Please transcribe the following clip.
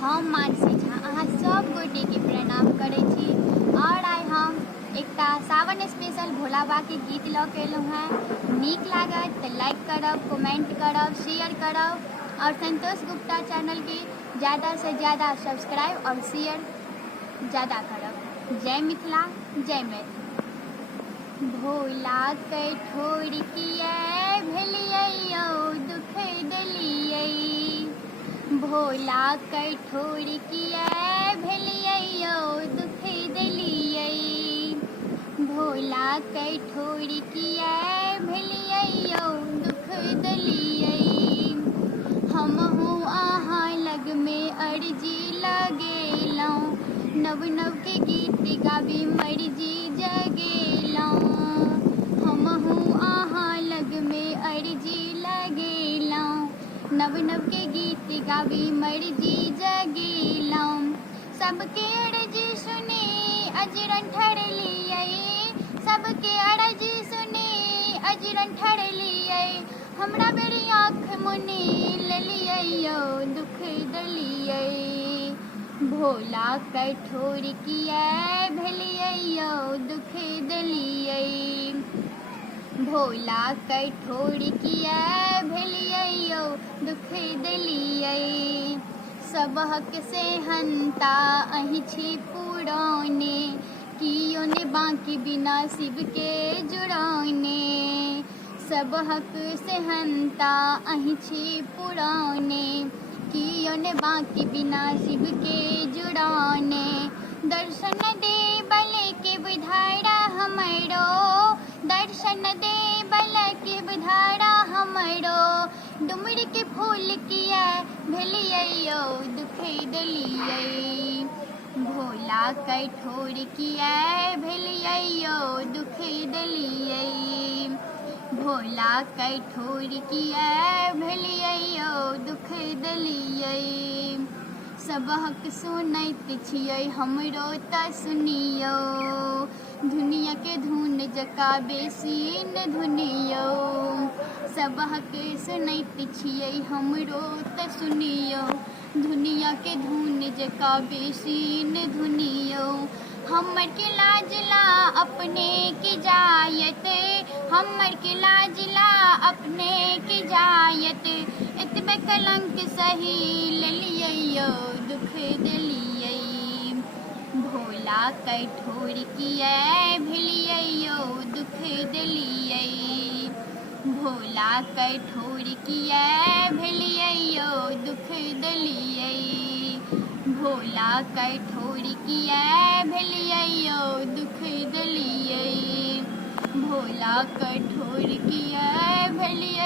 हम मानसी झा अहाँ सब गोटे के प्रणाम करै छी। और आइ हम एकटा सावन स्पेशल भोला बाबा के गीत लऽ के एलहुँ हैं। नीक लागत तऽ लाइक करब, कमेंट करब, शेयर करब और संतोष गुप्ता चैनल के ज़्यादा से ज़्यादा सब्सक्राइब और शेयर ज़्यादा करब। जय मिथिला, जय मैथिली। भोला के ठोर किए भेलियै दुख देलियै, भोला के ठोर किए भेलियै दुख देलियै, भोला के ठोर किए भेलियै दुख देलियै। हमहूँ अहाँ लग में अर्जी लगेलहुँ, नव नव के गीत गाबी मर्जी जगेलहुँ। हमहूँ अहाँ लग में अर्जी लगेलहुँ, नव नव के गीत गाबी मर्जी जगेलहुँ। सबके अर्जी सुनी अजरन ठहरलियै, सबके अर्जी सुनी अजरन ठहरलियै। हमरा बेरी आँख मुनि लेलियै दुख देलियै, भोला के ठोर किए भेलियै दुख देलियै, भोला के ठोर किए भेलियै दुख देलियै। सबहक से हंता अहि छी पुराने, कियो ने बाँकी बिना शिव के जुड़ाने। सबहक से हंता अहि छी पुराने, कियो ने बाँकी बिना शिव के जुड़ाने। दर्शन दे बल के बुधारा हमरो, दर्शन दे बल के बुधारा हमरो। डुमर के फूल किए भेलियै दुख देलियै, भोला के ठोर किए भेलियै दुख देलियै, भोला के ठोर किए भेलियै दुख देलियै। सबहक सुनैत छियै हमरो तऽ सुनियौ, दुनिया के धुन जका बेसी न धुनियौ। सबहक सुनैत छियै हमरो तऽ सुनियौ, दुनिया के धुन जका बेसी न धुनियौ। हमर के लाजला अपने की जायत, हमर के लाजला अपने की जायत। एतबे कलंक सही लेलियै दुख देलियै, भोला के ठोर किए भेलियै दुख देलियै, भोला के ठोर किए भेलियै दुख देलियै, भोला के ठोर किए भेलियै दुख देलियै, भोला के ठोर किए भेलियै।